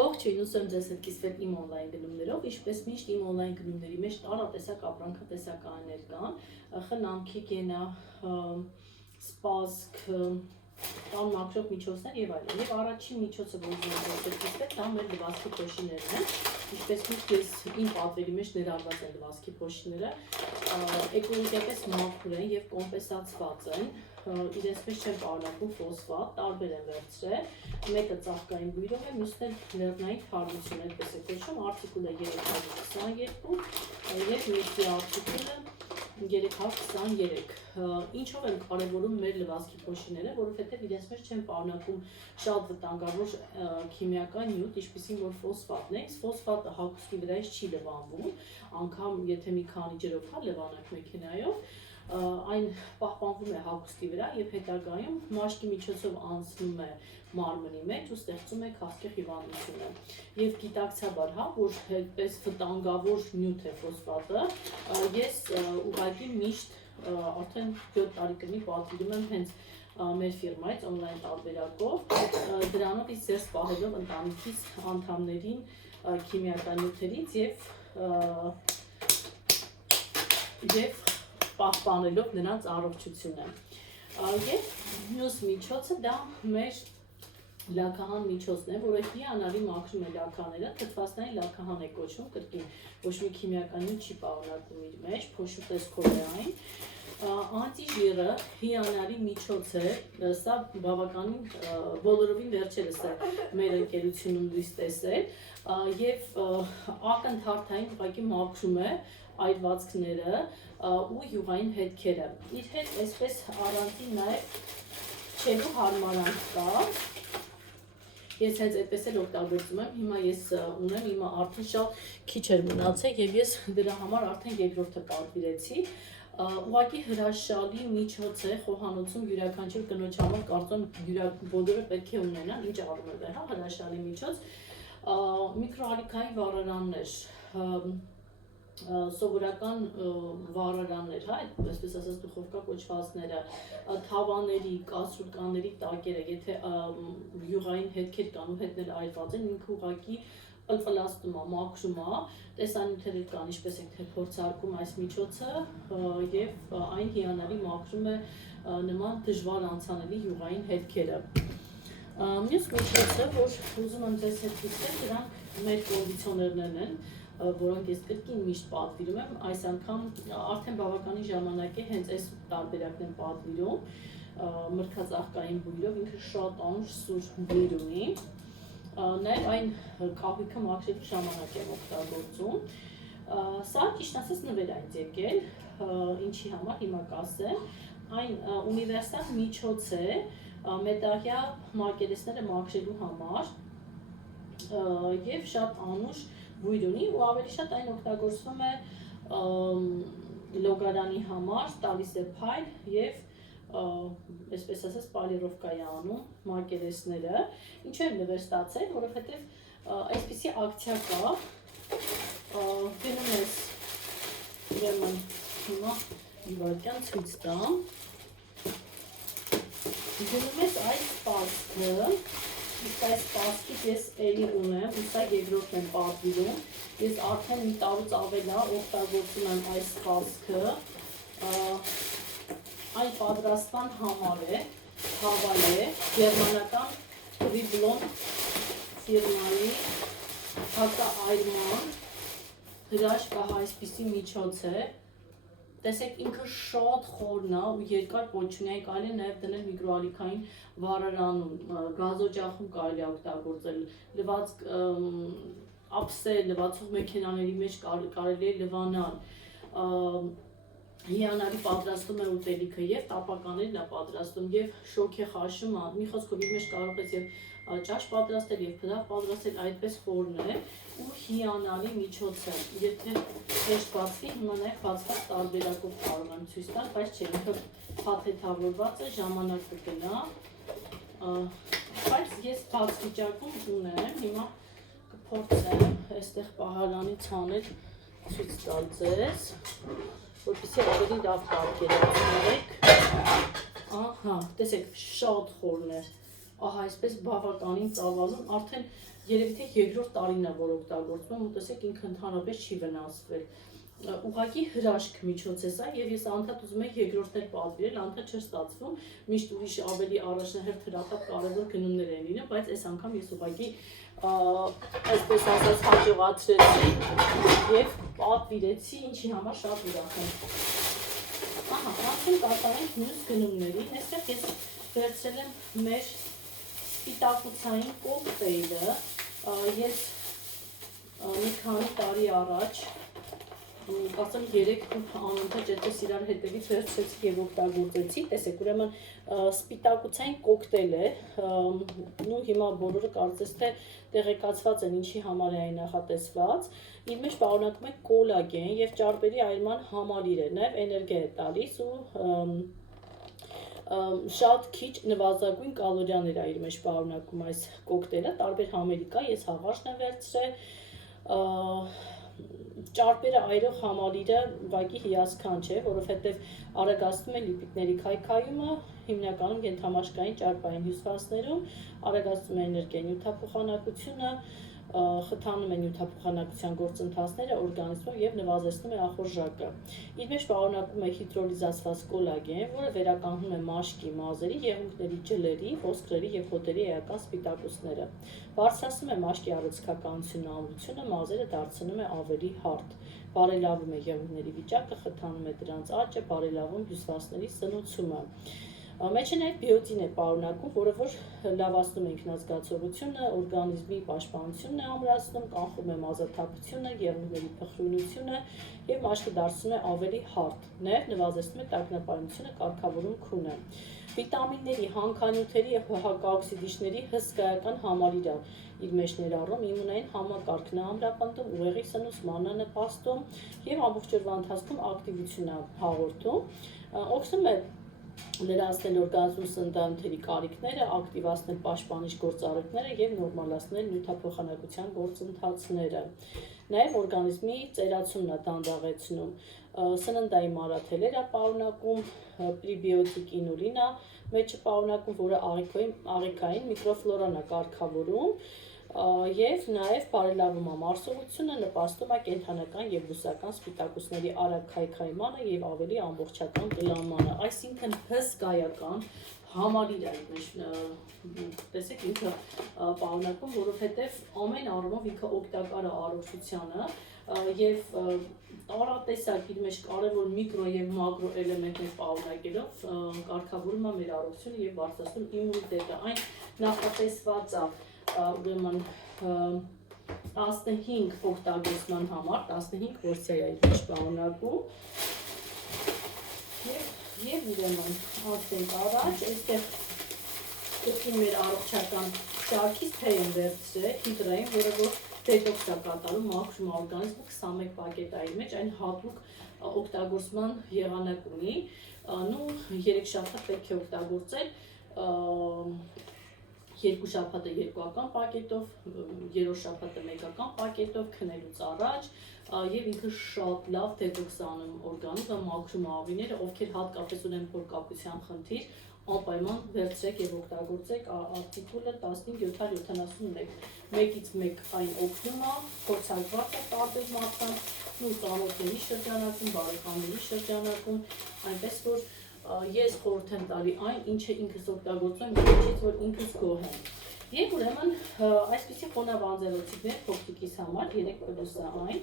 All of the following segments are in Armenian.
Ողջույն, ուսում ձեզ հետ կիսվել իմ օնլայն գնումներով, ինչպես միշտ իմ օնլայն գնումների մեջ տարատեսակ ապրանքատեսականներ կան, խնամքի գենա, սպասք, կան մաքրող միջոցներ եւ այլն։ Եվ առաջին միջոցը, որ ուզում եմ ձեզ կիսվել, դա մեր լվացքի փոշիներն են։ Ինչպես միշտ ես իմ պատվերի մեջ ներառված են լվացքի փոշիները, էկոլոգիապես մաքուր են եւ կոմպենսացված են։ Իրենց մեջ չեն պարունակում ֆոսֆատ, տարբեր են վերցրել, մեկը ծաղկային բույրով է, մյուսն էլ լեռնային թարմություն, այդպես է կոչվում, արտիկուլը 322 եւ մյուսի արտիկուլը 323։ Ինչով են կարևորում մեր լվացքի փոշիները, որովհետեւ իրենց մեջ չեն պարունակում շատ վտանգավոր քիմիական նյութ, ինչպիսին որ ֆոսֆատն է, ֆոսֆատը հագուստի վրայից չի լվանվում, անգամ եթե մի քանի ջրով լվանանք մեքենայով, այն պահպանվում է հագուստի վրա եւ հետագայում մաշկի միջոցով անցնում է մարմնի մեջ ու ստեղծում է քաղցկեղ հիվանդությունը։ Եվ գիտակցաբար, որ այդպես վտանգավոր նյութ է ֆոսֆատը, ես ուղղակի միշտ արդեն 7 տարի կնի պատվիրում եմ հենց մեր ֆիրմայից օնլայն տարբերակով, դրանով իսկ ձեզ պահելով ընտանիքից անդամներին քիմիական նյութերից եւ պահպանելով նրանց առողջությունը։ Եվ մյուս միջոցը դա մեր լաքահան միջոցն է, որը հիանալի մաքրում է լաքաները, թթվածնային լաքահան է կոչվում, կրկին ոչ մի քիմիական նյութ չի պարունակում իր մեջ, փոշու տեսքով է այն։ Անտիժիրը հիանալի միջոց է, սա բավականին բոլորովին վերջերս է մեր ընկերությունում լույս տեսել եւ ակնթարթային ուղղակի մաքրում է այրվածքները ու յուղային հետքերը։ Իր հետ այսպես առանձին նաև չելու հարմարանք կա։ Ես հենց այդպես էլ օգտագործում եմ, հիմա ես ունեմ, հիմա արդեն շատ քիչ էր մնացել եւ ես դրա համար արդեն երկրորդը պատվիրեցի։ Ուղղակի հրաշալի միջոց է խոհանոցում յուրաքանչյուր կնոջ համար, կարծում բոլորը պետք է ունենան, ինչ առումով է, հրաշալի միջոց, միկրոալիքային վառարաններ, սովորական վառարաններ, այսպես ասած դուխովկա կոչվածները, թավաների, կաստրուլկաների տակերը, եթե յուղային հետքեր կան ու հետները այրված են, ինքը ուղղակի պլպլաստում է, մաքրում է, տեսանյութեր կան, ինչպես եք թե փորձարկում այս միջոցը եւ այն հիանալի մաքրում է նման դժվար անցանելի յուղային հետքերը։ Մյուս միջոցը, որ ուզում եմ ձեզ հետ կիսվել, դրանք մեր կոնդիցիոներներն են, որոնք ես կրկին միշտ պատվիրում եմ, այս անգամ արդեն բավականին ժամանակ է հենց այս տարբերակն եմ պատվիրում, մրգածաղկային բույրով, ինքը շատ անուշ սուր բույր ունի, նաև այն կահույքը մաքրելու ժամանակ եմ օգտագործում, սա ճիշտ ասած նվեր այնց եկել, ինչի համար հիմա կասեմ, այն ունիվերսալ միջոց է մետաղյա մակերեսները մաքրելու համար եւ շատ անուշ բույր ունի ու ավելի շատ այն օգտագործվում է լոգարանի համար, տալիս է փայլ եւ այսպես ասած պալիրովկայի անում մակերեսները, ինչու եմ նվեր ստացել, որովհետեւ այսպիսի ակցիա կա, գնում ես ուրեմն հիմա իվարկյան ցույց տամ, գնում ես այս սպասքը, իսկ այս սպասքից ես էլի ունեմ, ու սա երկրորդն եմ պատվիրում, ես արդեն մի տարուց ավել օգտագործում եմ այս սպասքը, այն պատրաստման համար է, հավալ է, գերմանական Տվիբլոն ֆիրմայի հակաայրման հրաշք այսպիսի միջոց է, տեսեք ինքը շատ խորն է ու երկար պոչունի է, կարելի է նաև դնել միկրոալիքային վառարանում, գազօջախում կարելի է օգտագործել, լվացք ափսել, լվացող մեքենաների մեջ կարելի է լվանալ, հիանալի պատրաստում է ուտելիքը եւ տապականներն է պատրաստում եւ շոկ է խաշում, մի խոսքով իր մեջ կարող ես եւ ճաշ պատրաստել եւ փլավ պատրաստել, այդպես խորն է ու հիանալի միջոց է, եթե հեշտ բացվի, հիմա նաև բացված տարբերակով կարող եմ ցույց տալ, բայց չէ, ինքը փաթեթավորված է, ժամանակ կգնա, բայց ես բաց վիճակում ունեմ, հիմա կփորձեմ այստեղ պահարանից անել ցույց տալ ձեզ, որպեսզի ավելի լավ պատկերացնեք, ահա, տեսեք, շատ խորն է, ահա այսպես բավականին ծավալուն, արդեն երևի թե երկրորդ տարին է, որ օգտագործում, ու տեսեք ինքը ընդհանրապես չի վնասվել։ Ուղղակի հրաշք միջոց է սա, եւ ես անդադ ուզում եմ երկրորդն էլ պատվիրել, անդադ չէր ստացվում, միշտ ուրիշ ավելի առաջնահերթ հրատապ կարևոր գնումներ են լինում, բայց այս անգամ ես ուղղակի այսպես ասած հաջողացրեցի եւ պատվիրեցի, ինչի համար շատ ուրախ եմ։ Ահա, արդեն կատարենք մյուս գնումներին, այստեղ ես վերցրել եմ մեր սպիտակուցային կոկտեյլը, ես մի քանի տարի առաջ կարծեմ 3 անընդհատ այդպես իրար հետևից վերցրեցի եւ օգտագործեցի, տեսեք, ուրեմն սպիտակուցային կոկտեյլ է, ու հիմա բոլորը կարծես թե տեղեկացված են ինչի համար է այն նախատեսված, իր մեջ պարունակում է կոլագեն եւ ճարպերի այրման համալիր է, նաեւ էներգիա է տալիս ու շատ քիչ նվազագույն կալորիաներ է իր մեջ պարունակում այս կոկտեյլը, տարբեր համերի կա, ես հաղաշն եմ վերցրել, ճարպերը այրող համալիրը ուղղակի հիասքանչ է, որովհետև արագացնում է լիպիդների քայքայումը, հիմնականում ենթամաշկային ճարպային հյուսվածքներում, արագացնում է էներգիայի նյութափոխանակությունը, խթանում է նյութափոխանակության գործընթացները օրգանիզմում եւ նվազեցնում է ախորժակը։ Իր մեջ պարունակում է հիդրոլիզացված կոլագեն, որը վերականգնում է մաշկի, մազերի, եղունգների, ջլերի, ոսկրերի եւ հոտերի էական սպիտակուցները։ Բարձրացնում է մաշկի առողջականությունն, ամրությունը, մազերը դարձնում է ավելի հարթ, բարելավում է եղունգների վիճակը, խթանում է դրանց աճը, բարելավում հյուսվածքների սնուցումը։ Մեջը նաև բիոտին է պարունակում, որը որ լավացնում է ինքնազգացողությունը, օրգանիզմի պաշտպանությունն է ամրացնում, կանխում է մազաթափությունը, եղունգների փխրունությունը եւ մաշկը դարձնում է ավելի հարթ, նաև նվազեցնում է տագնապայությունը, կարգավորում քունը։ Վիտամինների, հանքանյութերի եւ հակաօքսիդիչների հսկայական համալիր է իր մեջ ներառում, իմունային համակարգն է ամրապնդում, ուղեղի սնուցմանը նպաստում եւ ամբողջ օրվա ընթացքում ակտիվություն է հաղորդում, օգնում է լրացնել օրգանիզմում սննդանյութերի կարիքները, ակտիվացնել պաշտպանիչ գործառույթները եւ նորմալացնել նյութափոխանակության գործընթացները։ Նաեւ օրգանիզմի ծերացումն է դանդաղեցնում, սննդային մանրաթելեր է պարունակում, պրեբիոտիկ ինուլին է մեջը պարունակում, որը աղիքային միկրոֆլորան է կարգավորում եւ նաեւ բարելավում է մարսողությունը, նպաստում է կենդանական եւ բուսական սպիտակուցների արագ քայքայմանը եւ ավելի ամբողջական կլանմանը, այսինքն հսկայական համալիր է մեջ, տեսեք ինքը պարունակում, որովհետեւ ամեն առումով ինքը օգտակար է առողջությանը եւ տարատեսակ իր մեջ կարևոր միկրո եւ մակրո էլեմենտներ պարունակելով կարգավորում է մեր առողջությունը եւ բարձրացնում իմունիտետը, այն նախատեսված է ուրեմն 15 օգտագործման համար, 15 պորցիա է իր մեջ պարունակում եւ ուրեմն ասենք առաջ, այստեղ դեպի մեր առողջական շարքից թեյ են վերցրել, հիդրային, որը որ դետոքս է կատարում, մաքրում օրգանիզմը, 21 պակետ է իր մեջ, այն հատուկ օգտագործման եղանակ ունի, նու 3 շաբաթ պետք է օգտագործել, 2 շաբաթը 2-ական պակետով, 3-րդ շաբաթը 1-ական պակետով, քնելուց առաջ եւ ինքը շատ լավ դետոքս անում օրգանիզմը, մաքրում աղիները, ովքեր հատկապես ունեն փորկապության խնդիր, անպայման վերցրեք եւ օգտագործեք արտիկուլը 15771, 1-ից 1 այն օգնում է, փորձարկված է տարբեր մարդկանց, ու ծանոթների շրջանակում, բարեկամների շրջանակում, այնպես որ ես խորհուրդ եմ տալի այն, ինչը ինքս օգտագործում եմ, ինչից որ ինքս գոհ եմ։ Եվ ուրեմն այսպիսի խոնավ անձեռոցիկներ փոքրիկիս համար 3+-ը այն,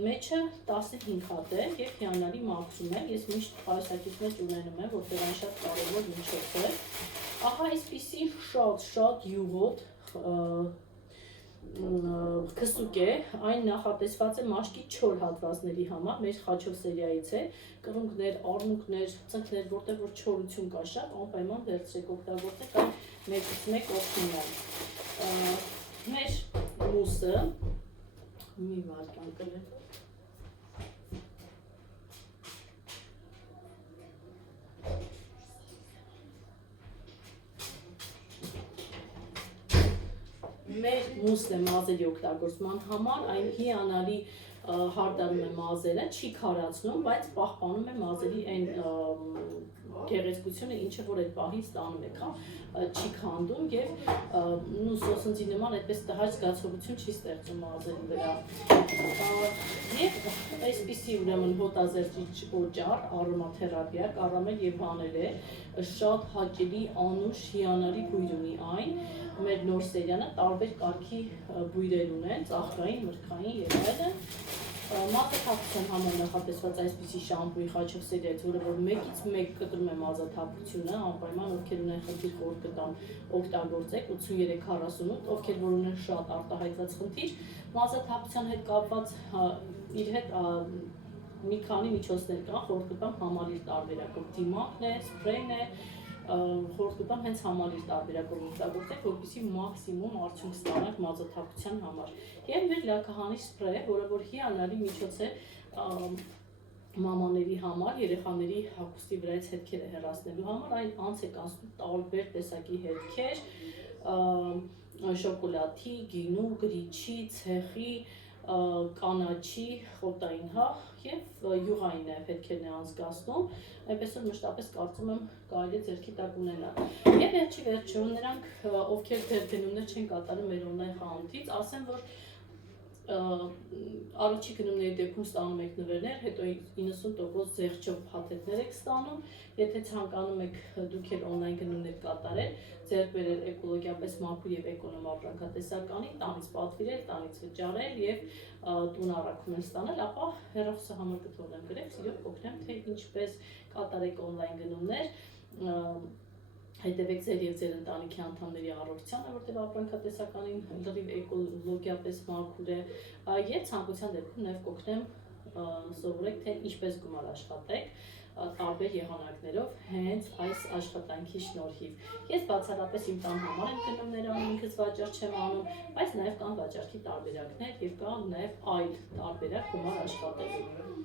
մեջը 15 հատ է եւ հիանալի մաքրում է, ես միշտ պայուսակից մեջ ունենում եմ, որտեղ այն շատ կարևոր միջոց է։ Ահա այսպիսի շատ յուղոտ քսուկ է, այն նախատեսված է մաշկի չոր հատվածների համար, մեր խաչով սերիայից է, կրունկներ, արմունկներ, ծնկներ, որտեղ որ չորություն կա շատ, անպայման վերցրեք օգտագործեք, այն 1-ից 1 օգնում է։ Մեր մուսը, մի վարքան կլեմ։ Մեր մուսն է մազերի օգտագործման համար, այն հիանալի հարդարում է մազերը, չի քարացնում, բայց պահպանում է մազերի այն գեղեցկությունը ինչը որ այդ պահին ստանում եք, չի քանդում եւ սոսնձի նման այդպես տհաճ զգացողություն չի ստեղծում մազերի վրա։ Եվ այսպիսի ուրեմն հոտազերծիչ օճառ, արոմաթերապիա, կարամել եւ վանիլ է, շատ հաճելի անուշ հիանալի բույր ունի այն։ Մեր նոր սերիանը տարբեր կարգի բույրեր ունեն, ծաղկային, մրգային եւ այլն։ Մազաթափության համար նախատեսված այսպիսի շամպուի խաչող սերիայից, որը որ 1-ից 1 կտրում է մազաթափությունը, անպայման ովքեր ունեն խնդիր խոր կտան օգտագործեք 83-48, ովքեր որ ունեն շատ արտահայտված խնդիր, մազաթափության հետ կապված իր հետ մի քանի միջոցներ կան, խոր կտան համալիր տարբերակով, դիմակն է, սպրեյն է, խորտ կտամ հենց համալիր տարբերակով օգտագործեք, որպեսզի մաքսիմում արդյունք ստանանք մազաթափության համար։ Եվ մեր լաքահանի սպրեյը, որը որ հիանալի միջոց է մամաների համար, երեխաների հագուստի վրայից հետքերը հեռացնելու համար, այն անց է կանցնում տարբեր տեսակի հետքեր, շոկոլադի, գինու, գրիչի, ցեխի, կանաչի, խոտային եւ յուղային հետքերն է անցկացնում, այնպես որ մշտապես կարծում եմ կարելի է ձեռքի տակ ունենալ։ Եվ վերջի նրանք, ովքեր դեռ գնումներ չեն կատարում մեր օնլայն խանութից, ասեմ, որ առաջի գնումների դեպքում ստանում եք նվերներ, հետո 90% զեղչով փաթեթներ եք ստանում, եթե ցանկանում եք դուք էլ օնլայն գնումներ կատարել, ձեռք բերել էկոլոգիապես մաքուր եւ էկոնոմ ապրանքատեսականի, տանից պատվիրել, տանից վճարել եւ տուն առաքումներ ստանել, ապա հեռախոսահամար կթողնեմ գրեք, սիրով կօգնեմ, թե ինչպես կատարեք օնլայն գնումներ, հետևեք ձեր եւ ձեր ընտանիքի անդամների առողջությանը, որտեղ ապրանքատեսականին լրիվ էկոլոգիապես մաքուր է, եւ ցանկության դեպքում նաեւ կօգնեմ սովորեք, թե ինչպես գումար աշխատեք տարբեր եղանակներով հենց այս աշխատանքի շնորհիվ։ Ես բացառապես իմ տան համար եմ գնումներ անում, ինքս վաճառ չեմ անում, բայց նաեւ կան վաճառքի տարբերակներ եւ կան նաեւ այլ տարբերակ գումար աշխատելու։